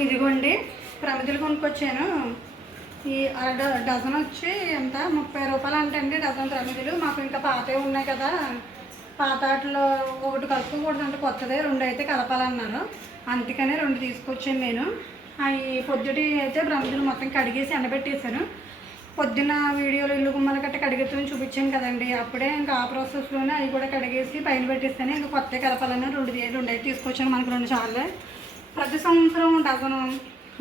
ఇదిగోండి ప్రమిదలు కొనుక్కొచ్చాను. ఈ అర డజన్ వచ్చి ఎంత? ముప్పై రూపాయలు అంటండి డజన్ ప్రమిదలు. మాకు ఇంకా పాతవి ఉన్నాయి కదా. పాత వాటిలో ఒకటి కలుపుకూడదు అంటే కొత్తదే రెండు అయితే కలపాలన్నారు. అందుకనే రెండు తీసుకొచ్చాను నేను. అవి పొద్దుటి అయితే ప్రమిదలు మొత్తం కడిగేసి ఎండబెట్టేశాను. పొద్దున్న వీడియోలో ఇల్లు గుమ్మలు గట్ట కడిగేసుకుని చూపించాను కదండి. అప్పుడే ఇంకా ఆ ప్రాసెస్లోనే అవి కూడా కడిగేసి పైన పెట్టేస్తాను. ఇంకా కొత్త కలపాలని రెండు రెండు అయితే తీసుకొచ్చాను. మనకు రెండు చాలే. ప్రతి సంవత్సరం డజను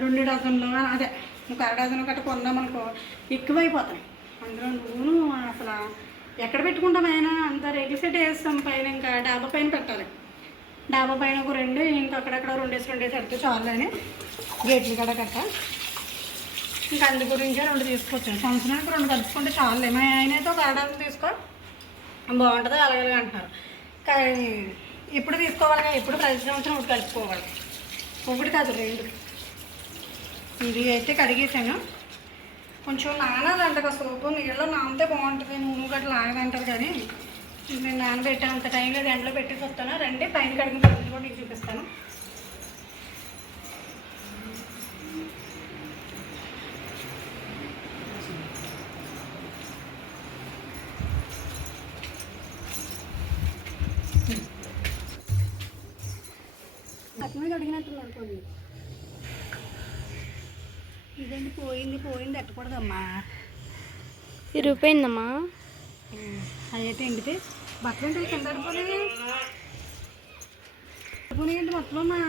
రెండు డజన్లు అదే ఒక అర డజన్ గట్ట కొందామనుకో ఎక్కువ ఎక్కువైపోతాయి. అందులో నూనె అసలు ఎక్కడ పెట్టుకుంటాం అయినా అంత రేకుల సెట్ వేస్తాం పైన ఇంకా డాబా పైన పెట్టాలి. డాబా పైన ఒక రెండు ఇంకా అక్కడక్కడ రెండేసి రెండేసి పెడితే చాలు అని గేట్లు కూడా కట్ట. ఇంకా అందు గురించే రెండు తీసుకొచ్చాను. సంవత్సరానికి రెండు కలుపుకుంటే చాలులే. మా ఆయన అయితే ఒక అరడానికి తీసుకో. బాగుంటుంది అలాగే అంటున్నారు. కానీ ఎప్పుడు తీసుకోవాలి ఎప్పుడు ప్రతి సంవత్సరం ఒకటి కలుపుకోవాలి. ఒకటి కాదు రెండు. ఇవి అయితే కడిగేసాను. కొంచెం నానాలంట సోపు నీళ్ళలో నానితే బాగుంటుంది. నూనె గట్ల నానదంటారు కానీ నేను నానబెట్టాను అంత టైంలో ఎండలో పెట్టేసి వస్తాను. రండి పైన కడిగిన కూడా నేను చూపిస్తాను. అట్లనే కడిగినట్టున్నాడు కొన్ని ఇదేంటి పోయింది పోయింది ఎట్టకూడదమ్మా ఇరిగిపోయిందమ్మా అయితే ఏంటిది? బట్టలు ఏంటి కింద ఏంటి మొత్తం అమ్మా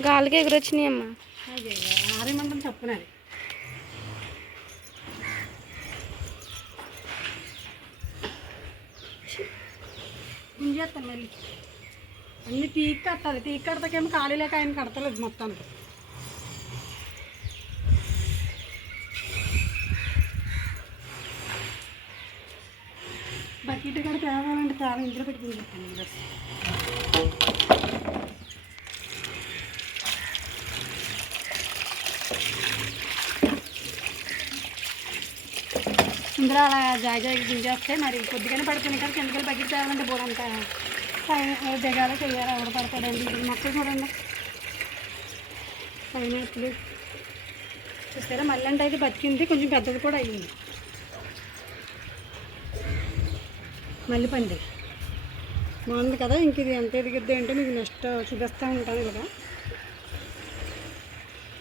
గాలికి ఎగురొచ్చినాయి అమ్మా అదే. ఆరేమంటాం చెప్పునది చేస్తాను మళ్ళీ అన్ని టీక్ కట్టాలి టీక్ కడతాకేమో ఖాళీ లేక ఆయన కడతలేదు మొత్తం బకెట్ కూడా తేవాలంటే చాలా ఇంట్లో పెట్టుకుని చెప్తాను బస్ ఇందులో అలా జాయి జాయి దించేస్తే మరి కొద్దిగానే పడుతుంది కానీ కిందకి బకెట్ తేవాలంటే బోడంతా పైన దిగాలి చెయ్యాలి ఎవరు పడతాడండి మొక్కలు చూడండి. పైన ఎట్లు చూస్తారా మళ్ళీ అంటే అయితే బతికింది కొంచెం పెద్దది కూడా అయ్యింది. మళ్ళీ పండి బాగుంది కదా? ఇంక ఇది ఎంత ఎదిగిద్ది అంటే మీకు నెక్స్ట్ చూపిస్తూ ఉంటాను ఇలాగా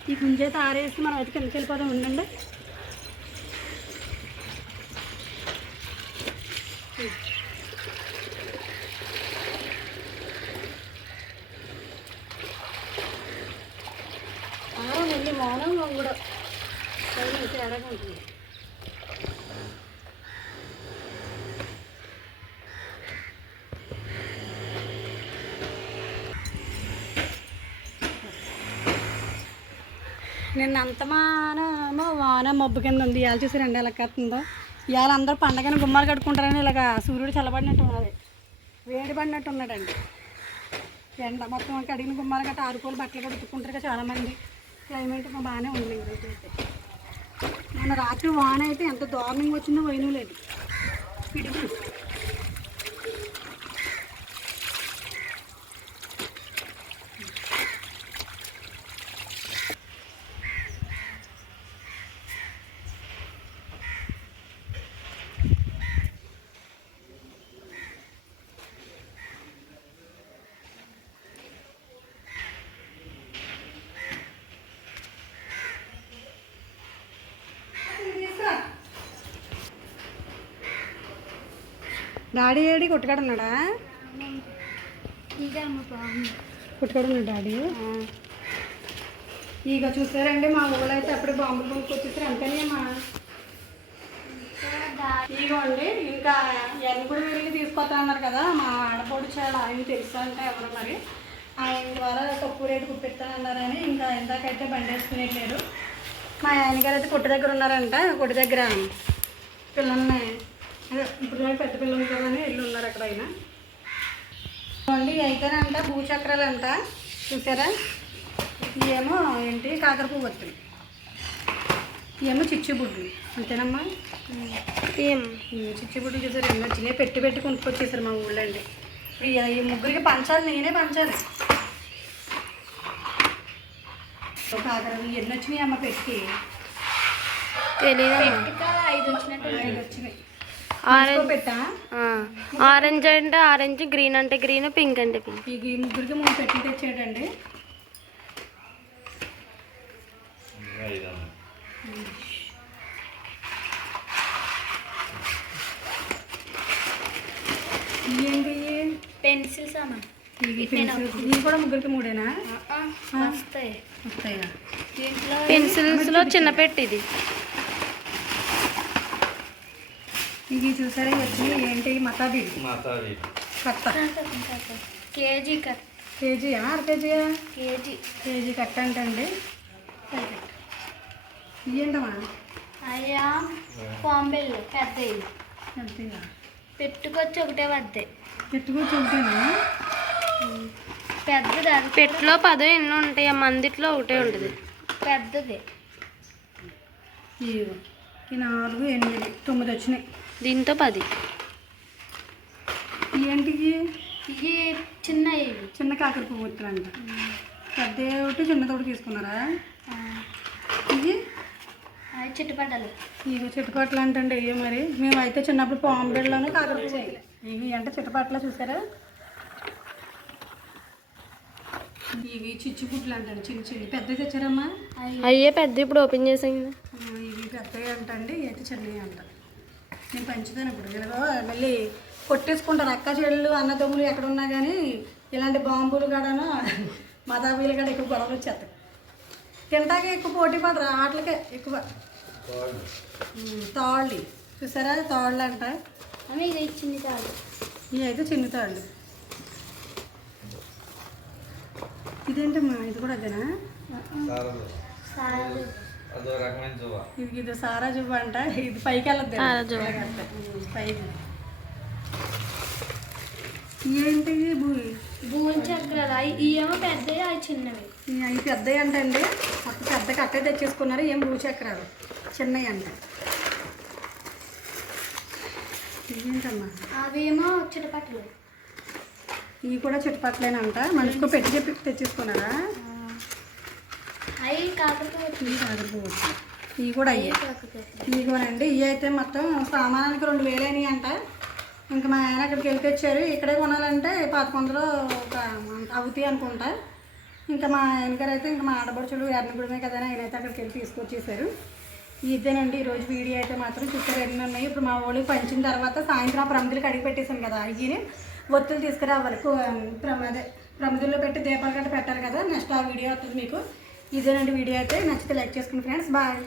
ఈ గుంజైతే ఆరేసి మనం అయితే కిందకి వెళ్ళిపోదాం ఉండండి. మళ్ళీ మౌనం కూడా. తేడాగా ఉంటుంది. నిన్న అంత మానమో వాన మబ్బు కింద ఉంది. ఇవాళ చూసి రెండు ఎలా కత్తుందో ఇవాళ అందరూ పండగని గుమ్మాలు కట్టుకుంటారని ఇలాగ సూర్యుడు చల్లబడినట్టు ఉన్నది. వేడి పడినట్టు ఉన్నాడండి. ఎండ మొత్తం కడిగిన గుమ్మాలు గట్ట ఆరుకోలు బట్టలు కూడా ఉతుక్కుంటారు కదా చాలామంది. క్లైమేట్ బాగానే ఉంది ఈరోజు అయితే. మన రాత్రి వాన అయితే ఎంత దారుణంగా వచ్చిందో పోయిన లేదు డాడీ ఏడి కొట్టుకాడు ఉన్నాడా ఇదే అమ్మ బాగుంది కొట్టుకాడు ఉన్నాడు డాడీ ఇక చూసారండి మా ఊళ్ళో అయితే అప్పుడు బాంబులు కొనుక్కొచ్చేసారు. అంతేనే మా ఇగోండి ఇంకా ఎన్ని కూడా వెళ్ళి తీసుకొస్తా అన్నారు కదా మా ఆడపొడి చాలా ఆయన తెలుసు అంటే ఎవరు మరి. ఆయన ద్వారా తక్కువ రేటు కుప్పిస్తానన్నారని ఇంకా ఇందాకైతే బండి వేసుకుని వెళ్ళారు మా ఆయన గారు అయితే కొట్టు దగ్గర ఉన్నారంట కొట్టు దగ్గర పిల్లల్ని అదే ఇప్పుడు పెద్ద పిల్లలు కదని వెళ్ళి ఉన్నారు అక్కడ ఆయన ఇవ్వండి అయితేనంట భూచక్రాలు అంట చూసారా? ఇవేమో ఏంటి? కాకర పువ్వు వత్తులు. ఇవేమో చిచ్చుబుడ్లు అంతేనమ్మా? చిచ్చుబుడ్లు చూసారు? ఎన్ని వచ్చినాయి. పెట్టి పెట్టి కొనుక్కొచ్చేసారు మా ఊళ్ళో అండి ఈ ముగ్గురికి పంచాలి. నేనే పంచాలి. ఒక ఆఖరి ఎన్ని వచ్చినాయి అమ్మ పెట్టి? తెలియదమ్మా ఐదు వచ్చినట్టు ఐదు వచ్చినాయి. ఆరెంజ్ పెట్టా ఆ, ఆరెంజ్ అంటే ఆరెంజ్ గ్రీన్ అంటే గ్రీన్ పింక్ అంటే పింక్. ఈ ముగ్గురికి మూడు పెట్టి తెచ్చాడండి పెన్సిల్స్ అన్న ఇవి కూడా ముగ్గురికి మూడేనా? వస్తాయి. వస్తాయా? దీంట్లో పెన్సిల్స్లో చిన్న పెట్టి ఇది ఇవి చూసారా? ఏంటి? మతాబీ. మాతాది కట్ట. కేజీ కట్. కేజీయా? అర కేజీయా? కేజీ. కేజీ కట్ట అంటండి. ఇవేంటమ్మా అయ్యా పాంబెల్లు పెద్దవి అంతేగా పెట్టుకొచ్చి ఒకటే వద్దాయి పెట్టుకో చూపుతానా పెద్దది అది. పెట్టిలో పదో ఎన్నో ఉంటాయి అమ్మ అందిట్లో ఒకటే ఉంటుంది. పెద్దది. ఇవి ఈ నాలుగు ఎనిమిది తొమ్మిది వచ్చినాయి. దీంతో పది. ఏంటివి ఇవి చిన్న చిన్న కాకర పువ్వుతులు అంట పెద్ద ఒకటి చిన్నది ఒకటి తీసుకున్నారా? ఇవి? అవి చిట్టుపడ్డలు ఇవి చిట్టుపట్లు అంటండి ఇవి మరి. మేము అయితే చిన్నప్పుడు పాంబేడ్లోనే కాకర పువ్వు ఇవి అంటే చిట్టుపట్ల చూసారా? ఇవి చిచ్చుపుట్లు అంటండి చిన్న చిన్న. పెద్దది తెచ్చారమ్మా? అవి అయ్యే పెద్ద ఇప్పుడు ఓపెన్ చేసాం ఆ, ఇవి పెద్దవి అంటండి ఇవి అయితే చిన్నవి అంట. నేను పంచుతాను ఇప్పుడు. ఇలాగో మళ్ళీ కొట్టేసుకుంటారు అక్క చెల్లెలు అన్నదమ్ములు ఎక్కడ ఉన్నా కానీ ఇలాంటి బాంబులు కాడను మతాబీలు కాడ ఎక్కువ గొడవలు వచ్చేస్తాయి. తింటాకే ఎక్కువ పోటీ పడరు ఆటలకే ఎక్కువ. తాళ్ళు. చూసారా? తాళ్ళు అంట. ఇవి అయితే చిన్న తాళ్ళు. ఇదేంటమ్మా? ఇది కూడా అదేనా? ఇది ఇది సారా జువ్వ అంట. ఇది పైకి వెళ్ళద్దు. పైకి ఏంటి భూ భూమి? చక్రాలు. అవి ఇవేమో పెద్దవి అవి చిన్నవి. అవి పెద్దవి అంటండి. మొత్తం పెద్ద కట్టే తెచ్చేసుకున్నారు. ఏం భూచక్రాలు చిన్నవి అంట. ఇదేంటమ్మా? అవేమో చిటపట్టలు. ఇవి కూడా చుట్టుపక్కలేనంట మనిషికి పెట్టి చెప్పి తెచ్చేసుకున్నారా? అవి కాకపోతే ఇవి కూడా అయ్యే. ఇవి కూడా అండి ఇవి అయితే మొత్తం సామానానికి రెండు వేలు అయినాయి అంట ఇంకా మా ఆయన అక్కడికి వెళ్ళి తెచ్చారు. ఇక్కడే కొనాలంటే పదకొందులో ఒక అవుతాయి అనుకుంటా. ఇంకా మా ఆయన గారు అయితే ఇంకా మా ఆడపడుచుడు ఎర్నగూడమే కదా ఆయన అయితే అక్కడికి వెళ్ళి తీసుకొచ్చేసారు. ఇదేనండి. ఈరోజు వీడియో అయితే మాత్రం చూసారు ఎన్ని ఉన్నాయి. ఇప్పుడు మా వాళ్ళకి పంచిన తర్వాత సాయంత్రం ఆ ప్రమిదలకి అడిగి పెట్టేశాను కదా అవి ఒత్తులు తీసుకురావాలి. ప్రమాదే ప్రమదే పెట్టి దీపాలు గట్ట పెట్టాలి కదా. నెక్స్ట్ ఆ వీడియో వస్తుంది మీకు. ఇదేనండి వీడియో అయితే. నచ్చితే లైక్ చేసుకుని ఫ్రెండ్స్. బాయ్.